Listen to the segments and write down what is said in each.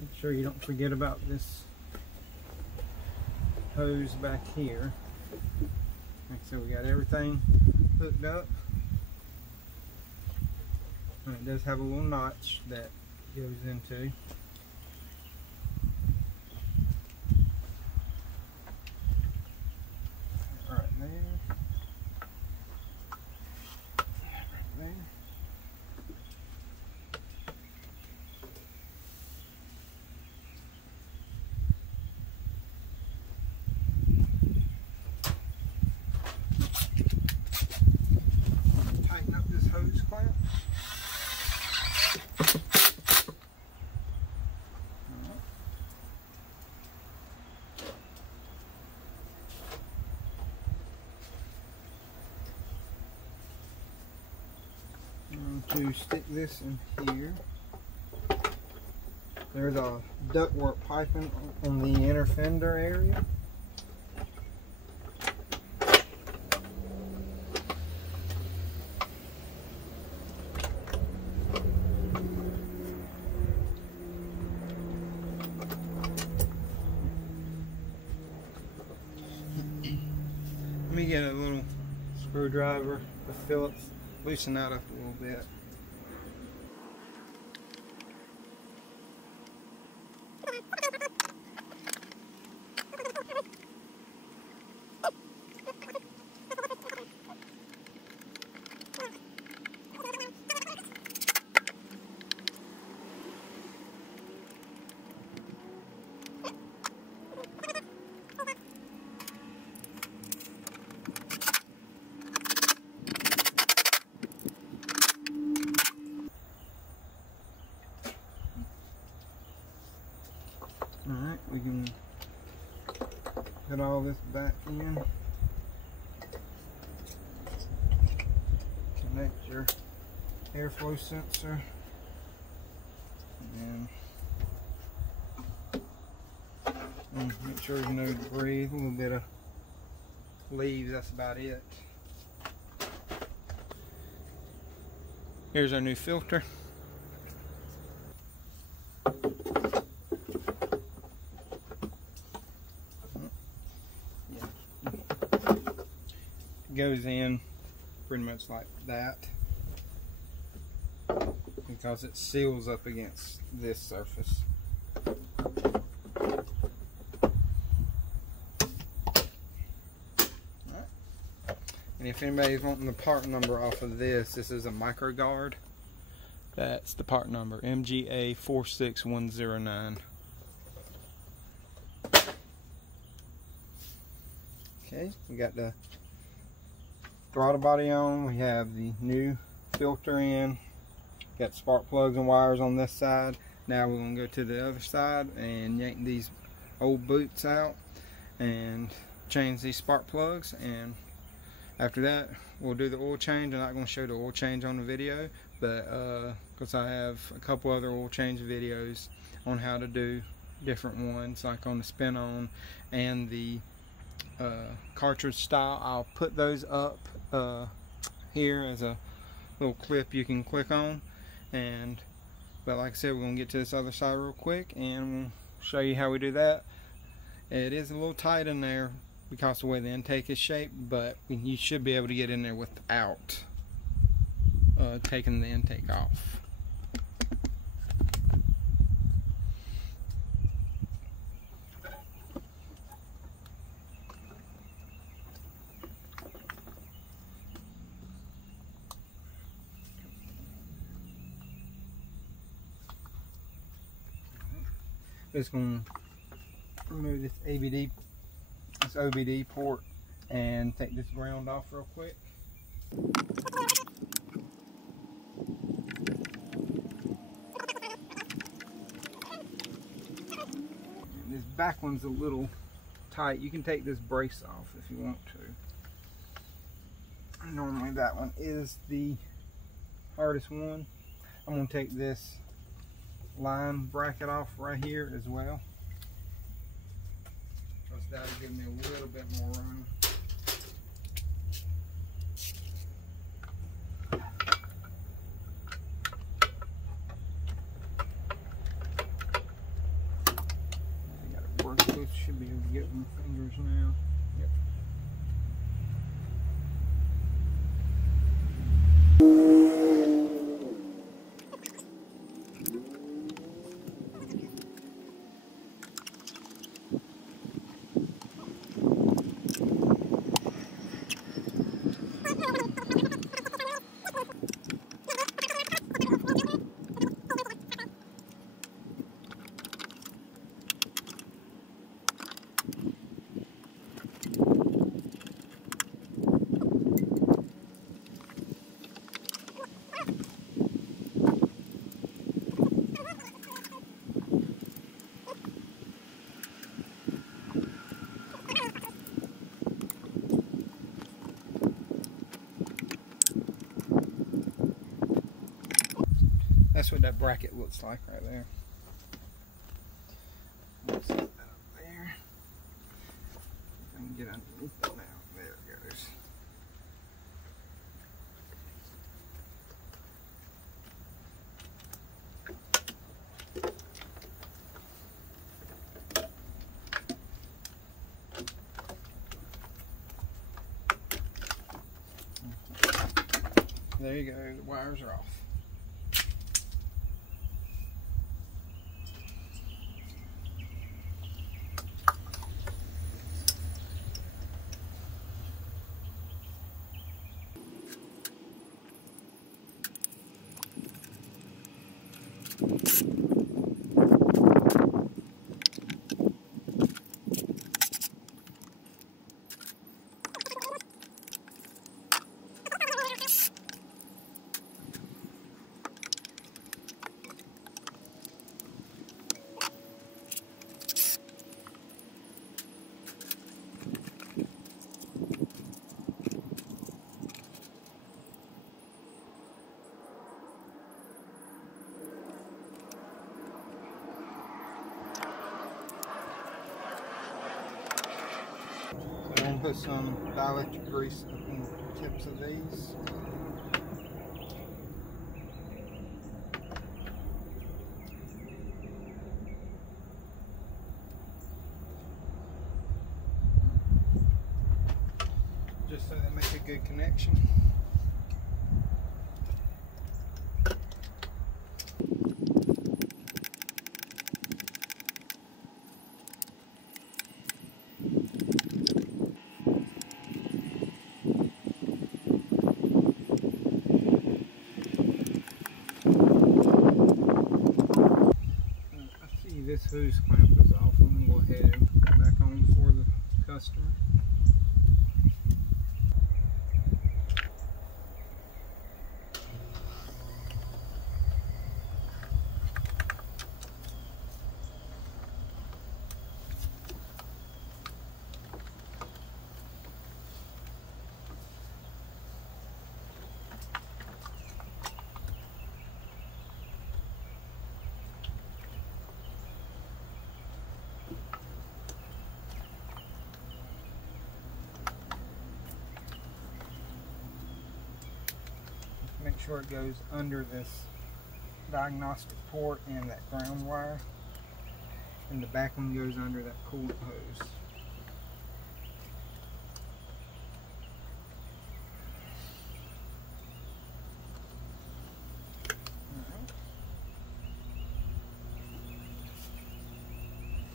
Make sure you don't forget about this hose back here. Like I said, we got everything hooked up. And it does have a little notch that goes into. Right there. Right there. Tighten up this hose clamp. To stick this in here, there's a ductwork piping on the inner fender area. Let me get a little screwdriver, the Phillips, loosen that up a little bit. Alright, we can put all this back in. Connect your airflow sensor. And make sure there's no debris, a little bit of leaves, that's about it. Here's our new filter. Goes in pretty much like that because it seals up against this surface. Alright. And if anybody's wanting the part number off of this, this is a Microguard. That's the part number, MGA 46109. Okay, we got the throttle body on. We have the new filter in. Got spark plugs and wires on this side. Now we're going to go to the other side and yank these old boots out and change these spark plugs, and after that we'll do the oil change. I'm not going to show the oil change on the video, but because I have a couple other oil change videos on how to do different ones, like on the spin on and the cartridge style. I'll put those up here as a little clip you can click on. But like I said, we're going to get to this other side real quick and we'll show you how we do that. It is a little tight in there because of the way the intake is shaped, but you should be able to get in there without taking the intake off. Just going to remove this OBD port and take this ground off real quick. This back one's a little tight. You can take this brace off if you want to. Normally that one is the hardest one. I'm going to take this line bracket off right here as well, because that'll give me a little bit more room. should be able to get my fingers now. Yep. That's what that bracket looks like right there. Let's set that up there. I can get underneath it now. There it goes. There you go, the wires are off. I'm going to put some dielectric grease up in the tips of these. Just so they make a good connection. This hose clamp is off. I'm going to go ahead and put it back on for the customer. Make sure it goes under this diagnostic port and that ground wire, and the back one goes under that coolant hose.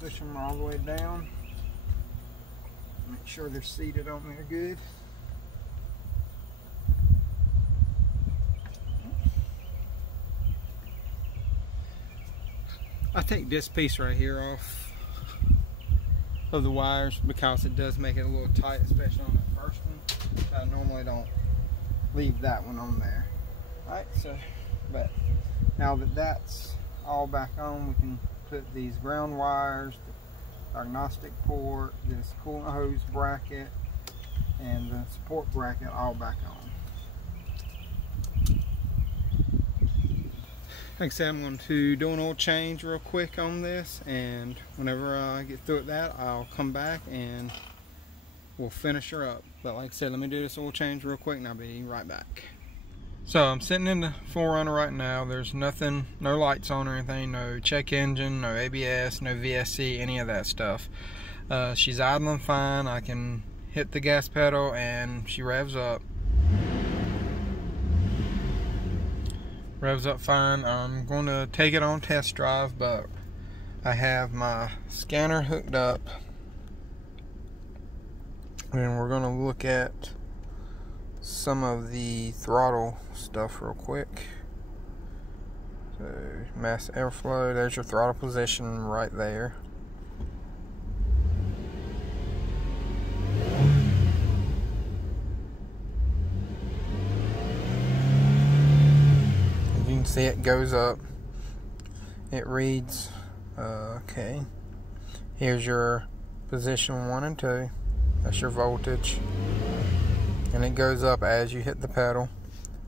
Push them all the way down. Make sure they're seated on there good. I take this piece right here off of the wires because it does make it a little tight, especially on that first one. I normally don't leave that one on there. Alright, so, but now that that's all back on, we can put these ground wires, the diagnostic port, this coolant hose bracket, and the support bracket all back on. Like I said, I'm going to do an oil change real quick on this, and whenever I get through with that, I'll come back and we'll finish her up. But like I said, let me do this oil change real quick and I'll be right back. So I'm sitting in the 4Runner right now. There's nothing, no lights on or anything, no check engine, no ABS, no VSC, any of that stuff. She's idling fine. I can hit the gas pedal and she revs up. Revs up fine. I'm going to take it on test drive, but I have my scanner hooked up and we're going to look at some of the throttle stuff real quick. So mass airflow, there's your throttle position right there. You can see it goes up. It reads, okay, here's your position 1 and 2. That's your voltage. And it goes up as you hit the pedal.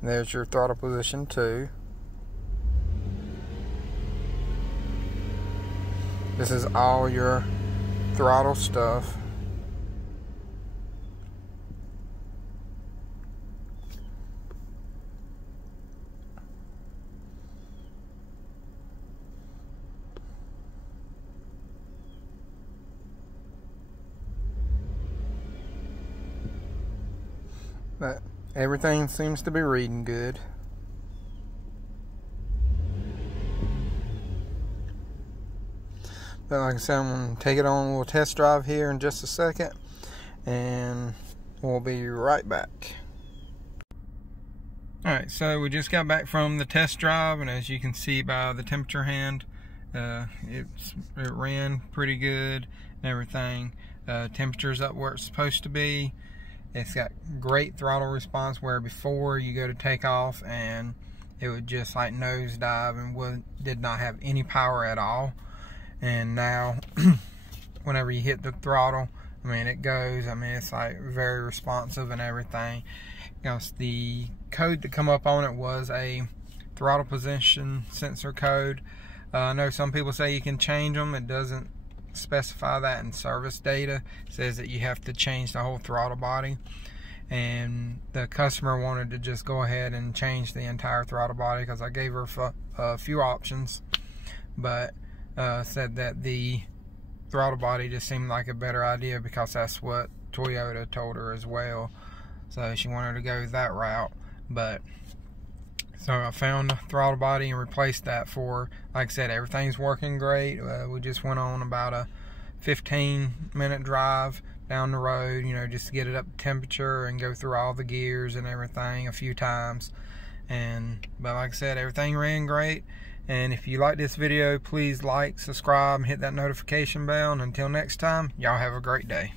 There's your throttle position 2. This is all your throttle stuff. But everything seems to be reading good. But like I said, I'm going to take it on a little test drive here in just a second, and we'll be right back. Alright, so we just got back from the test drive, and as you can see by the temperature hand, it ran pretty good and everything. Temperature's up where it's supposed to be. It's got great throttle response, where before you go to take off and it would just like nosedive and did not have any power at all. And now whenever you hit the throttle, I mean, it goes. I mean, it's like very responsive and everything. You know, the code that come up on it was a throttle position sensor code. I know some people say you can change them. It doesn't specify that in service data. It says that you have to change the whole throttle body, and the customer wanted to just go ahead and change the entire throttle body because I gave her a few options, but said that the throttle body just seemed like a better idea because that's what Toyota told her as well. So she wanted to go that route. But so I found the throttle body and replaced that for, like I said, everything's working great. We just went on about a 15-minute drive down the road, you know, just to get it up to temperature and go through all the gears and everything a few times. But like I said, everything ran great. And if you like this video, please like, subscribe, and hit that notification bell. And until next time, y'all have a great day.